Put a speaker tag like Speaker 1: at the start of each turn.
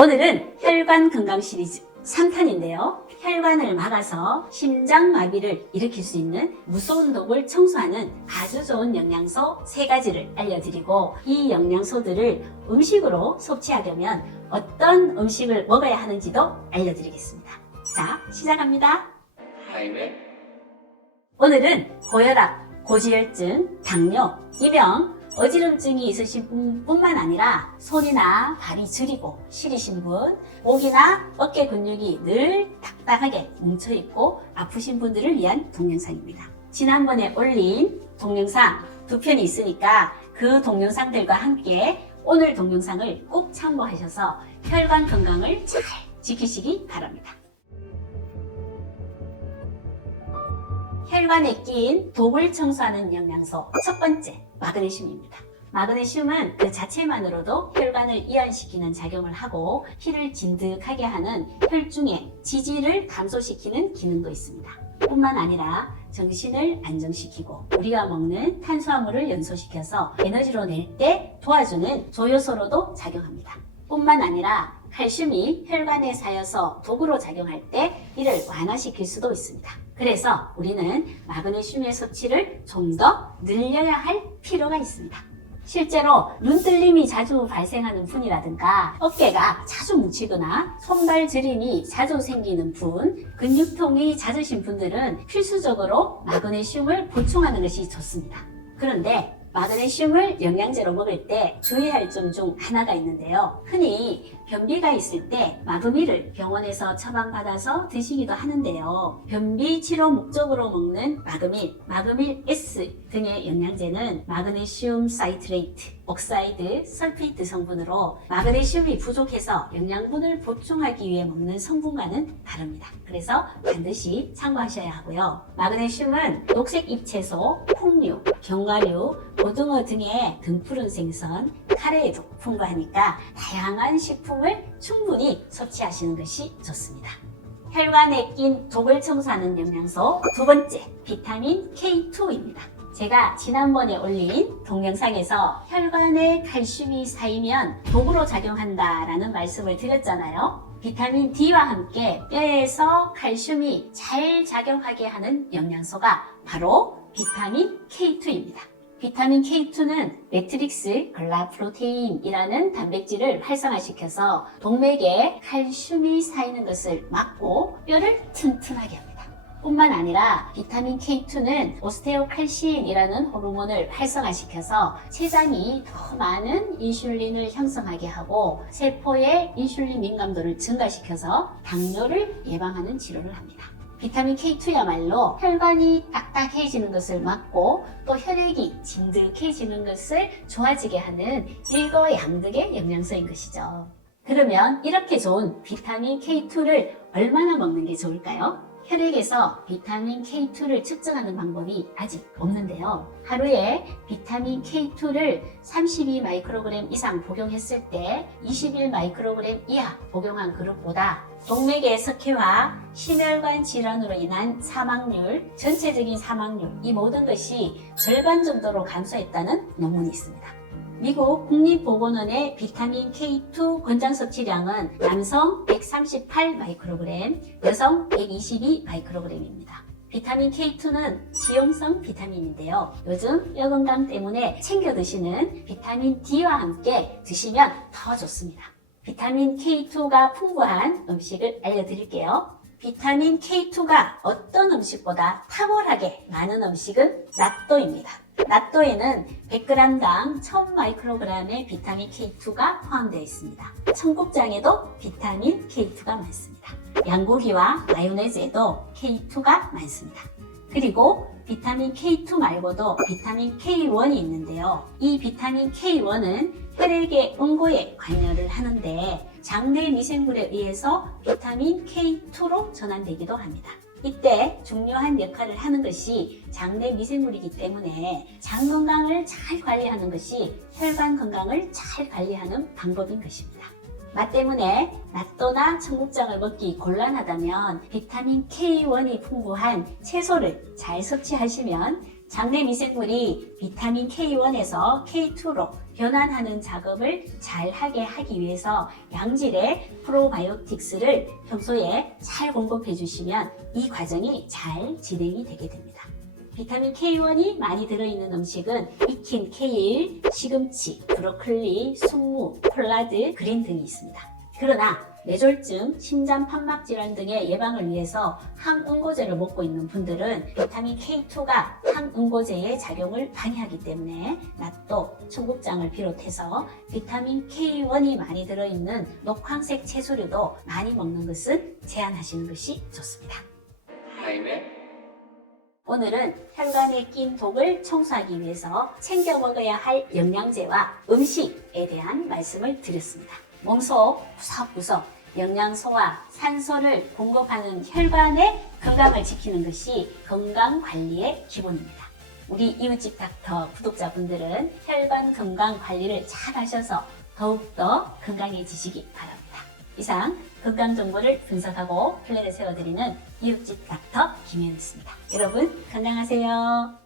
Speaker 1: 오늘은 혈관 건강 시리즈 3탄인데요. 혈관을 막아서 심장마비를 일으킬 수 있는 무서운 독을 청소하는 아주 좋은 영양소 3가지를 알려드리고 이 영양소들을 음식으로 섭취하려면 어떤 음식을 먹어야 하는지도 알려드리겠습니다. 자, 시작합니다. 오늘은 고혈압, 고지혈증, 당뇨, 이병, 어지럼증이 있으신 분- 뿐만 아니라 손이나 발이 저리고 시리신 분, 목이나 어깨 근육이 늘 딱딱하게 뭉쳐있고 아프신 분들을 위한 동영상입니다. 지난번에 올린 동영상 두 편이 있으니까 그 동영상들과 함께 오늘 동영상을 꼭 참고하셔서 혈관 건강을 잘 지키시기 바랍니다. 혈관에 낀 독을 청소하는 영양소 첫 번째 마그네슘입니다. 마그네슘은 그 자체만으로도 혈관을 이완시키는 작용을 하고 피를 진득하게 하는 혈중의 지질을 감소시키는 기능도 있습니다. 뿐만 아니라 정신을 안정시키고 우리가 먹는 탄수화물을 연소시켜서 에너지로 낼 때 도와주는 조효소로도 작용합니다. 뿐만 아니라 칼슘이 혈관에 쌓여서 독으로 작용할 때 이를 완화시킬 수도 있습니다. 그래서 우리는 마그네슘의 섭취를 좀 더 늘려야 할 필요가 있습니다. 실제로 눈뜰림이 자주 발생하는 분이라든가 어깨가 자주 뭉치거나 손발 저림이 자주 생기는 분, 근육통이 잦으신 분들은 필수적으로 마그네슘을 보충하는 것이 좋습니다. 그런데 마그네슘을 영양제로 먹을 때 주의할 점 중 하나가 있는데요. 흔히 변비가 있을 때 마그미를 병원에서 처방받아서 드시기도 하는데요. 변비 치료 목적으로 먹는 마그밀, 마그밀 S 등의 영양제는 마그네슘 사이트레이트, 옥사이드, 설페이트 성분으로 마그네슘이 부족해서 영양분을 보충하기 위해 먹는 성분과는 다릅니다. 그래서 반드시 참고하셔야 하고요. 마그네슘은 녹색 잎채소, 콩류, 견과류, 고등어 등의 등푸른 생선, 카레에도 풍부하니까 다양한 식품을 충분히 섭취하시는 것이 좋습니다. 혈관에 낀 독을 청소하는 영양소 두 번째, 비타민 K2입니다. 제가 지난번에 올린 동영상에서 혈관에 칼슘이 쌓이면 독으로 작용한다라는 말씀을 드렸잖아요. 비타민 D와 함께 뼈에서 칼슘이 잘 작용하게 하는 영양소가 바로 비타민 K2입니다. 비타민 K2는 매트릭스 글라프로테인이라는 단백질을 활성화시켜서 동맥에 칼슘이 쌓이는 것을 막고 뼈를 튼튼하게 합니다. 뿐만 아니라 비타민 K2는 오스테오칼신이라는 호르몬을 활성화시켜서 췌장이 더 많은 인슐린을 형성하게 하고 세포의 인슐린 민감도를 증가시켜서 당뇨를 예방하는 치료를 합니다. 비타민 K2야말로 혈관이 딱딱해지는 것을 막고 또 혈액이 진득해지는 것을 좋아지게 하는 일거양득의 영양소인 것이죠. 그러면 이렇게 좋은 비타민 K2를 얼마나 먹는 게 좋을까요? 혈액에서 비타민 K2를 측정하는 방법이 아직 없는데요. 하루에 비타민 K2를 32 마이크로그램 이상 복용했을 때 21 마이크로그램 이하 복용한 그룹보다 동맥의 석회와 심혈관 질환으로 인한 사망률, 전체적인 사망률, 이 모든 것이 절반 정도로 감소했다는 논문이 있습니다. 미국 국립보건원의 비타민 K2 권장 섭취량은 남성 138 마이크로그램, 여성 122 마이크로그램입니다. 비타민 K2는 지용성 비타민인데요. 요즘 뼈 건강 때문에 챙겨 드시는 비타민 D와 함께 드시면 더 좋습니다. 비타민 K2가 풍부한 음식을 알려드릴게요. 비타민 K2가 어떤 음식보다 탁월하게 많은 음식은 낫또입니다. 낫또에는 100g당 1000마이크로그램의 비타민 K2가 포함되어 있습니다. 청국장에도 비타민 K2가 많습니다. 양고기와 마요네즈에도 K2가 많습니다. 그리고 비타민 K2 말고도 비타민 K1이 있는데요. 이 비타민 K1은 혈액의 응고에 관여를 하는데 장내 미생물에 의해서 비타민 K2로 전환되기도 합니다. 이때 중요한 역할을 하는 것이 장내 미생물이기 때문에 장 건강을 잘 관리하는 것이 혈관 건강을 잘 관리하는 방법인 것입니다. 맛 때문에 낫또나 청국장을 먹기 곤란하다면 비타민 K1이 풍부한 채소를 잘 섭취하시면 장내 미생물이 비타민 K1에서 K2로 변환하는 작업을 잘 하게 하기 위해서 양질의 프로바이오틱스를 평소에 잘 공급해 주시면 이 과정이 잘 진행이 되게 됩니다. 비타민 K1이 많이 들어있는 음식은 익힌 케일, 시금치, 브로콜리, 순무, 콜라드, 그린 등이 있습니다. 그러나 뇌졸중, 심장 판막 질환 등의 예방을 위해서 항응고제를 먹고 있는 분들은 비타민 K2가 항응고제의 작용을 방해하기 때문에 낫또 청국장을 비롯해서 비타민 K1이 많이 들어있는 녹황색 채소류도 많이 먹는 것은 제한하시는 것이 좋습니다.
Speaker 2: 타임에
Speaker 1: 오늘은 혈관에 낀 독을 청소하기 위해서 챙겨 먹어야 할 영양제와 음식에 대한 말씀을 드렸습니다. 몸속 구석구석 영양소와 산소를 공급하는 혈관의 건강을 지키는 것이 건강 관리의 기본입니다. 우리 이웃집 닥터 구독자분들은 혈관 건강 관리를 잘 하셔서 더욱더 건강해지시기 바랍니다. 이상 건강 정보를 분석하고 플랜을 세워드리는 이웃집 닥터 김현우였습니다. 여러분 건강하세요.